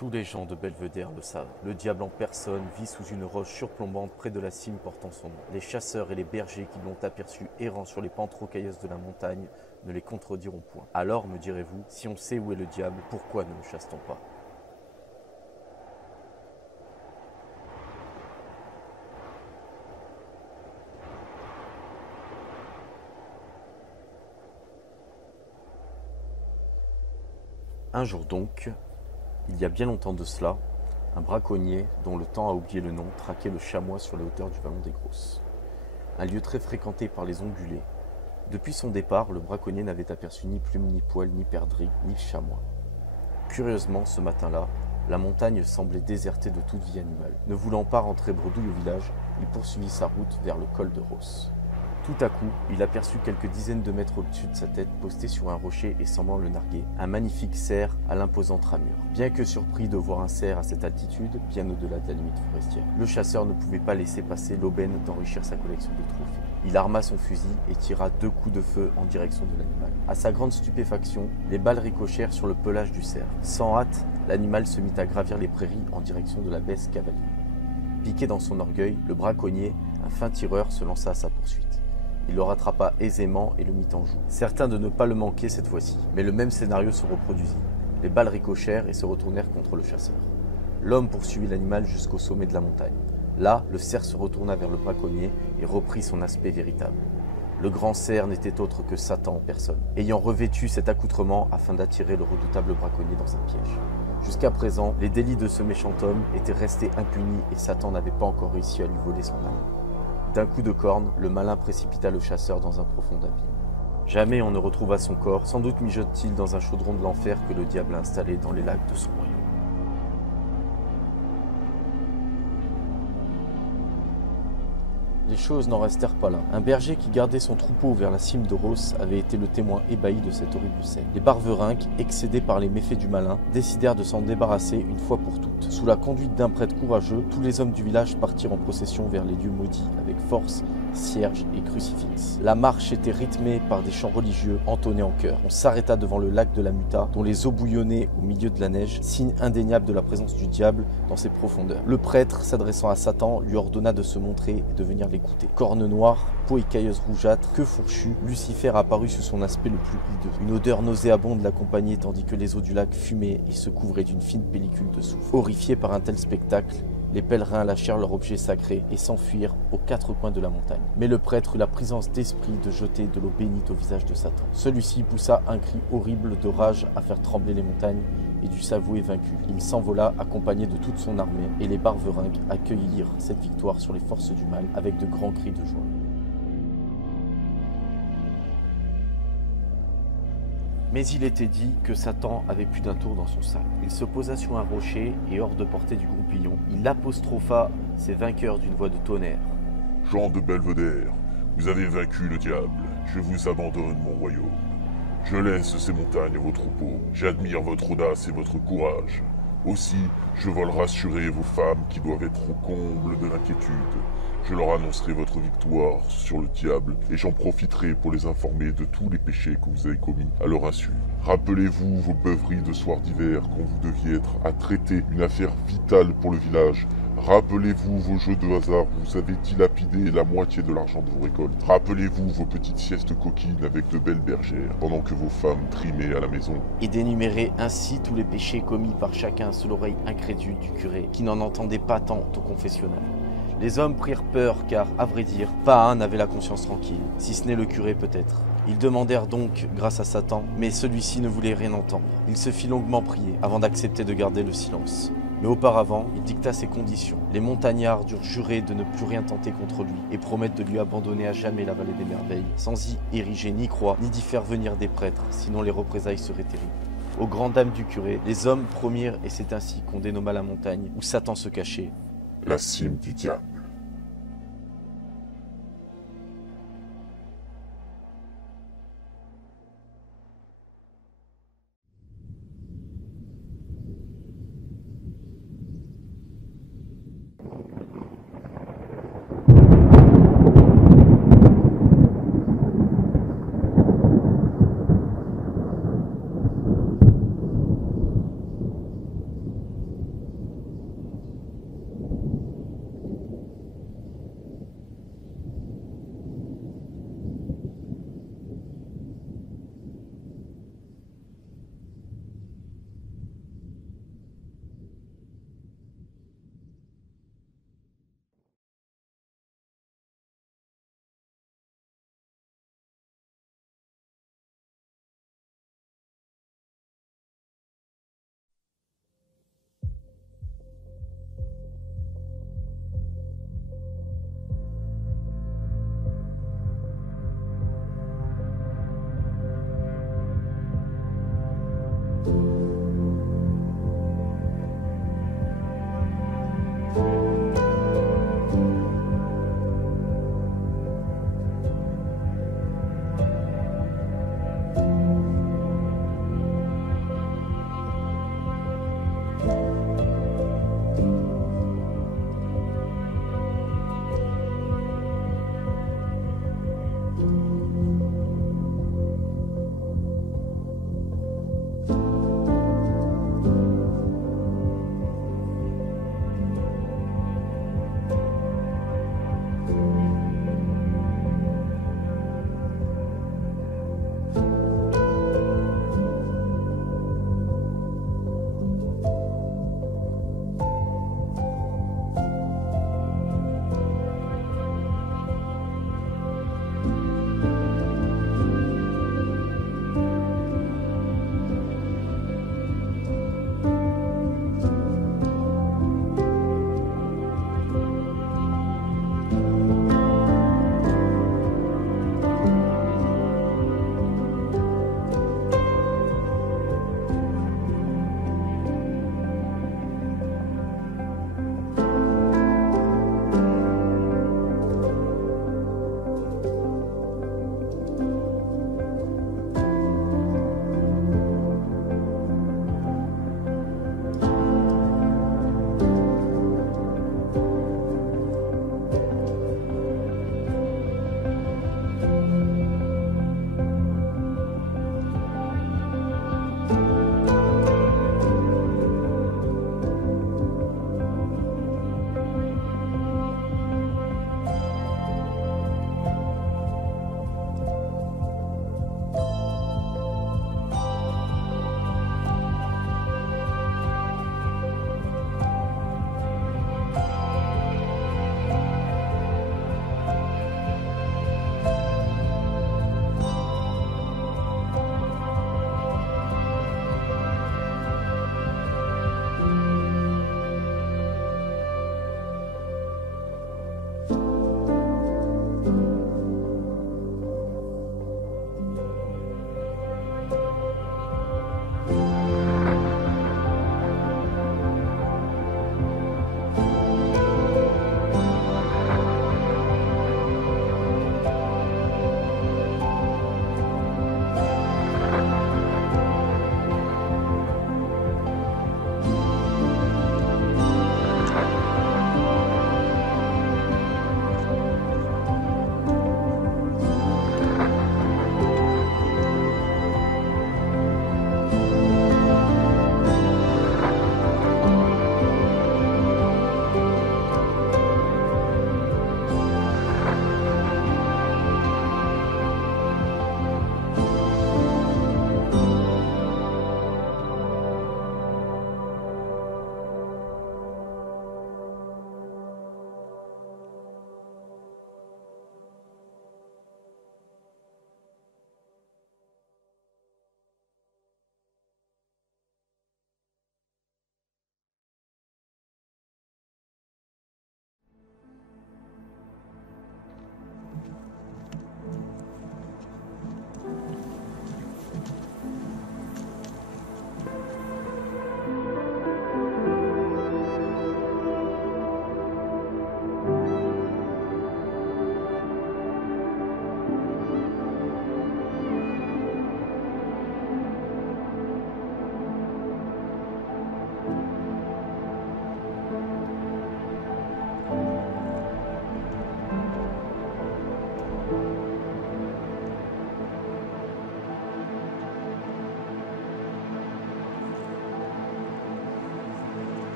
Tous les gens de Belvédère le savent. Le diable en personne vit sous une roche surplombante près de la cime portant son nom. Les chasseurs et les bergers qui l'ont aperçu errant sur les pentes rocailleuses de la montagne ne les contrediront point. Alors, me direz-vous, si on sait où est le diable, pourquoi ne le chasse-t-on pas ? Un jour donc, il y a bien longtemps de cela, un braconnier, dont le temps a oublié le nom, traquait le chamois sur les hauteurs du vallon des Grosses. Un lieu très fréquenté par les ongulés. Depuis son départ, le braconnier n'avait aperçu ni plume, ni poil, ni perdrix, ni chamois. Curieusement, ce matin-là, la montagne semblait désertée de toute vie animale. Ne voulant pas rentrer bredouille au village, il poursuivit sa route vers le col de Rosse. Tout à coup, il aperçut quelques dizaines de mètres au-dessus de sa tête, posté sur un rocher et semblant le narguer, un magnifique cerf à l'imposante ramure. Bien que surpris de voir un cerf à cette altitude, bien au-delà de la limite forestière, le chasseur ne pouvait pas laisser passer l'aubaine d'enrichir sa collection de trophées. Il arma son fusil et tira 2 coups de feu en direction de l'animal. À sa grande stupéfaction, les balles ricochèrent sur le pelage du cerf. Sans hâte, l'animal se mit à gravir les prairies en direction de la baisse cavalier. Piqué dans son orgueil, le braconnier, un fin tireur, se lança à sa poursuite. Il le rattrapa aisément et le mit en joue, certain de ne pas le manquer cette fois-ci. Mais le même scénario se reproduisit. Les balles ricochèrent et se retournèrent contre le chasseur. L'homme poursuivit l'animal jusqu'au sommet de la montagne. Là, le cerf se retourna vers le braconnier et reprit son aspect véritable. Le grand cerf n'était autre que Satan en personne, ayant revêtu cet accoutrement afin d'attirer le redoutable braconnier dans un piège. Jusqu'à présent, les délits de ce méchant homme étaient restés impunis et Satan n'avait pas encore réussi à lui voler son âme. D'un coup de corne, le malin précipita le chasseur dans un profond abîme. Jamais on ne retrouva son corps, sans doute mijote-t-il dans un chaudron de l'enfer que le diable a installé dans les lacs de son royaume. Les choses n'en restèrent pas là. Un berger qui gardait son troupeau vers la cime de Rosse avait été le témoin ébahi de cette horrible scène. Les Barverinques, excédés par les méfaits du malin, décidèrent de s'en débarrasser une fois pour toutes. Sous la conduite d'un prêtre courageux, tous les hommes du village partirent en procession vers les lieux maudits, avec force, cierge et crucifix. La marche était rythmée par des chants religieux entonnés en chœur. On s'arrêta devant le lac de la Muta, dont les eaux bouillonnaient au milieu de la neige, signe indéniable de la présence du diable dans ses profondeurs. Le prêtre, s'adressant à Satan, lui ordonna de se montrer et de venir l'écouter. Corne noire, peau écailleuse rougeâtre, queue fourchue, Lucifer apparut sous son aspect le plus hideux. Une odeur nauséabonde l'accompagnait tandis que les eaux du lac fumaient et se couvraient d'une fine pellicule de soufre. Horrifiés par un tel spectacle, les pèlerins lâchèrent leur objet sacré et s'enfuirent aux 4 coins de la montagne. Mais le prêtre eut la présence d'esprit de jeter de l'eau bénite au visage de Satan. Celui-ci poussa un cri horrible de rage à faire trembler les montagnes et dut s'avouer vaincu. Il s'envola accompagné de toute son armée et les Barverinques accueillirent cette victoire sur les forces du mal avec de grands cris de joie. Mais il était dit que Satan avait plus d'un tour dans son sac. Il se posa sur un rocher et hors de portée du groupillon, il apostropha ses vainqueurs d'une voix de tonnerre. Gens de Belvédère, vous avez vaincu le diable, je vous abandonne mon royaume. Je laisse ces montagnes à vos troupeaux, j'admire votre audace et votre courage. Aussi, je vole rassurer vos femmes qui doivent être au comble de l'inquiétude. Je leur annoncerai votre victoire sur le diable et j'en profiterai pour les informer de tous les péchés que vous avez commis à leur insu. Rappelez-vous vos beuveries de soir d'hiver quand vous deviez être à traiter une affaire vitale pour le village. Rappelez-vous vos jeux de hasard où vous avez dilapidé la moitié de l'argent de vos récoltes. Rappelez-vous vos petites siestes coquines avec de belles bergères pendant que vos femmes trimaient à la maison. Et d'énumérer ainsi tous les péchés commis par chacun sous l'oreille incrédule du curé, qui n'en entendait pas tant au confessionnal. Les hommes prirent peur car, à vrai dire, pas un n'avait la conscience tranquille, si ce n'est le curé peut-être. Ils demandèrent donc grâce à Satan, mais celui-ci ne voulait rien entendre. Il se fit longuement prier avant d'accepter de garder le silence. Mais auparavant, il dicta ses conditions. Les montagnards durent jurer de ne plus rien tenter contre lui et promettre de lui abandonner à jamais la vallée des merveilles, sans y ériger ni croix, ni d'y faire venir des prêtres, sinon les représailles seraient terribles. Aux grandes dames du curé, les hommes promirent et c'est ainsi qu'on dénomma la montagne où Satan se cachait. La cime du diable.